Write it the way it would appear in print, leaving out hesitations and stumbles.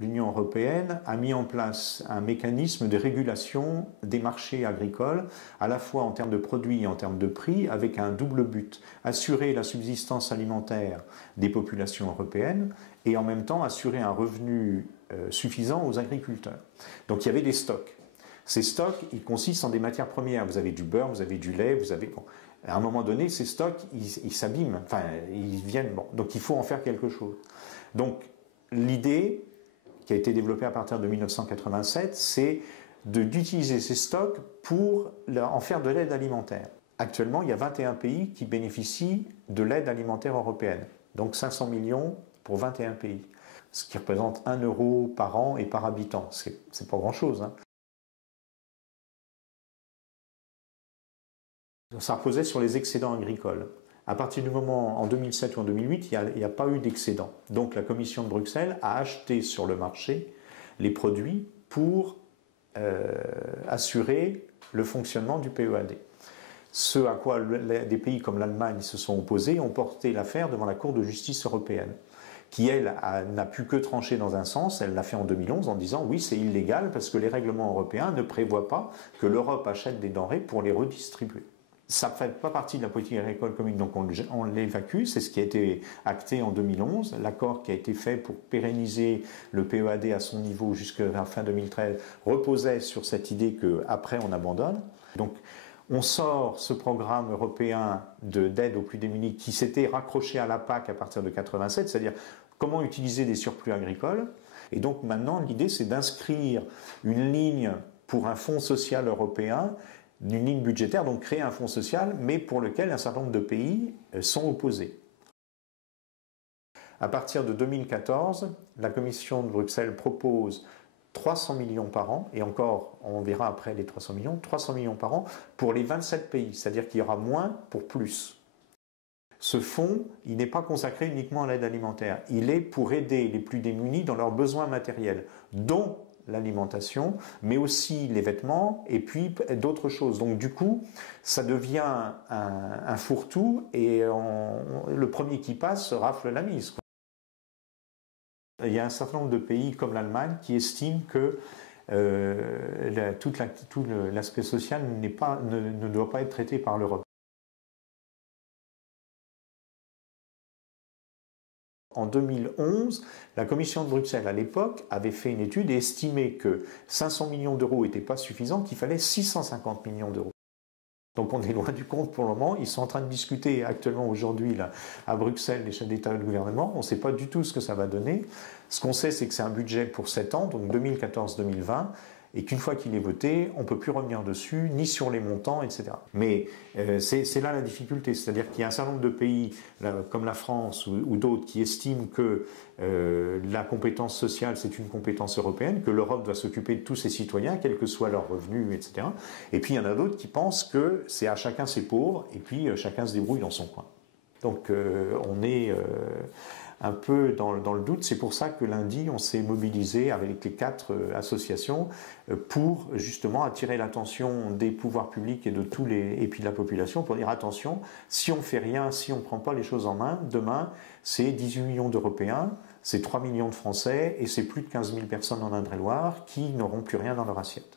l'Union européenne a mis en place un mécanisme de régulation des marchés agricoles, à la fois en termes de produits et en termes de prix, avec un double but: assurer la subsistance alimentaire des populations européennes et en même temps assurer un revenu suffisant aux agriculteurs. Donc il y avait des stocks. Ces stocks, ils consistent en des matières premières. Vous avez du beurre, vous avez du lait, vous avez... Bon, à un moment donné, ces stocks, ils s'abîment, enfin, ils viennent... Bon, donc il faut en faire quelque chose. Donc l'idée qui a été développée à partir de 1987, c'est d'utiliser ces stocks pour en faire de l'aide alimentaire. Actuellement, il y a 21 pays qui bénéficient de l'aide alimentaire européenne. Donc 500 millions pour 21 pays. Ce qui représente 1 euro par an et par habitant. C'est pas grand-chose, hein. Ça reposait sur les excédents agricoles. À partir du moment, en 2007 ou en 2008, il n'y a pas eu d'excédent. Donc la Commission de Bruxelles a acheté sur le marché les produits pour assurer le fonctionnement du PEAD. Ce à quoi des pays comme l'Allemagne se sont opposés ont porté l'affaire devant la Cour de justice européenne, qui, elle, n'a pu que trancher dans un sens. Elle l'a fait en 2011 en disant oui, c'est illégal parce que les règlements européens ne prévoient pas que l'Europe achète des denrées pour les redistribuer. Ça ne fait pas partie de la politique agricole commune, donc on l'évacue. C'est ce qui a été acté en 2011. L'accord qui a été fait pour pérenniser le PEAD à son niveau jusqu'à la fin 2013 reposait sur cette idée qu'après on abandonne. Donc on sort ce programme européen d'aide aux plus démunis qui s'était raccroché à la PAC à partir de 87, c'est-à-dire comment utiliser des surplus agricoles. Et donc maintenant l'idée c'est d'inscrire une ligne pour un fonds social européen, une ligne budgétaire, donc créer un fonds social, mais pour lequel un certain nombre de pays sont opposés. À partir de 2014, la Commission de Bruxelles propose 300 millions par an, et encore, on verra après les 300 millions par an, pour les 27 pays, c'est-à-dire qu'il y aura moins pour plus. Ce fonds, il n'est pas consacré uniquement à l'aide alimentaire, il est pour aider les plus démunis dans leurs besoins matériels, dont l'alimentation, mais aussi les vêtements et puis d'autres choses. Donc du coup, ça devient un fourre-tout et le premier qui passe rafle la mise, quoi. Il y a un certain nombre de pays comme l'Allemagne qui estiment que tout l'aspect social ne doit pas être traité par l'Europe. En 2011, la Commission de Bruxelles, à l'époque, avait fait une étude et estimé que 500 millions d'euros n'étaient pas suffisants, qu'il fallait 650 millions d'euros. Donc on est loin du compte pour le moment. Ils sont en train de discuter actuellement aujourd'hui là, à Bruxelles, les chefs d'État et de gouvernement. On ne sait pas du tout ce que ça va donner. Ce qu'on sait, c'est que c'est un budget pour 7 ans, donc 2014-2020, et qu'une fois qu'il est voté, on ne peut plus revenir dessus, ni sur les montants, etc. Mais c'est là la difficulté, c'est-à-dire qu'il y a un certain nombre de pays, là, comme la France ou d'autres, qui estiment que la compétence sociale, c'est une compétence européenne, que l'Europe doit s'occuper de tous ses citoyens, quels que soient leurs revenus, etc. Et puis il y en a d'autres qui pensent que c'est à chacun ses pauvres, et puis chacun se débrouille dans son coin. Donc on est un peu dans le doute. C'est pour ça que lundi, on s'est mobilisé avec les 4 associations pour justement attirer l'attention des pouvoirs publics et et puis de la population pour dire attention, si on fait rien, si on prend pas les choses en main, demain, c'est 18 millions d'Européens, c'est 3 millions de Français et c'est plus de 15 000 personnes en Indre-et-Loire qui n'auront plus rien dans leur assiette.